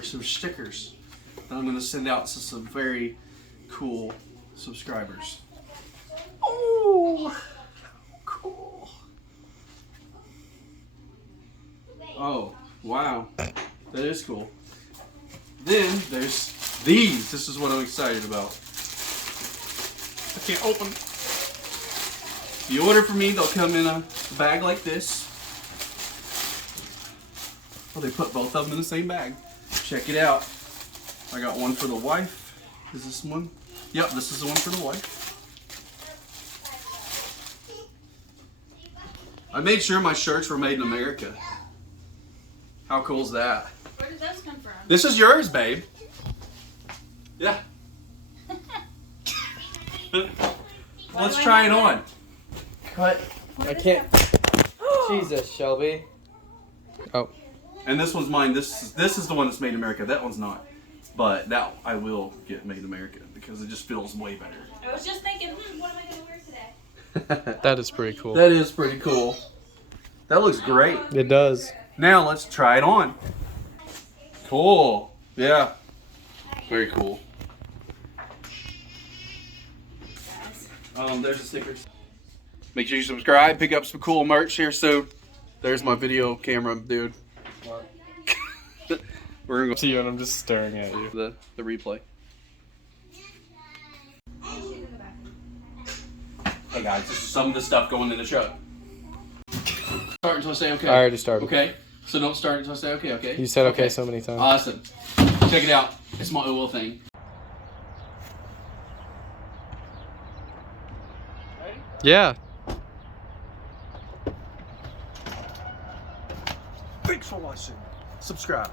for some stickers that I'm going to send out to some very cool subscribers. Oh, cool. Oh, wow. That is cool. Then there's these. This is what I'm excited about. I can't open. If you order from me, they'll come in a bag like this. Well, they put both of them in the same bag. Check it out. I got one for the wife. Is this one? Yep, this is the one for the wife. I made sure my shirts were made in America. How cool is that? Where did those come from? This is yours, babe. Yeah. Let's try it on. What? I can't. Jesus, Shelby. Oh. And this one's mine. This is the one that's made in America. That one's not. But that I will get made in America because it just feels way better. I was just thinking, what am I going to wear today? That is pretty cool. That is pretty cool. That looks great. It does. Now let's try it on. Cool. Yeah. Very cool. There's the stickers. Make sure you subscribe. Pick up some cool merch here soon. There's my video camera, dude. We're gonna go See you, and I'm just staring at you. the replay. Hey guys, this is some of the stuff going in the truck. Start until I say okay. I already started. Okay. So don't start until I say okay. Okay. You said okay so many times. Awesome. Check it out. It's my oil thing. Yeah. Thanks for watching. Subscribe.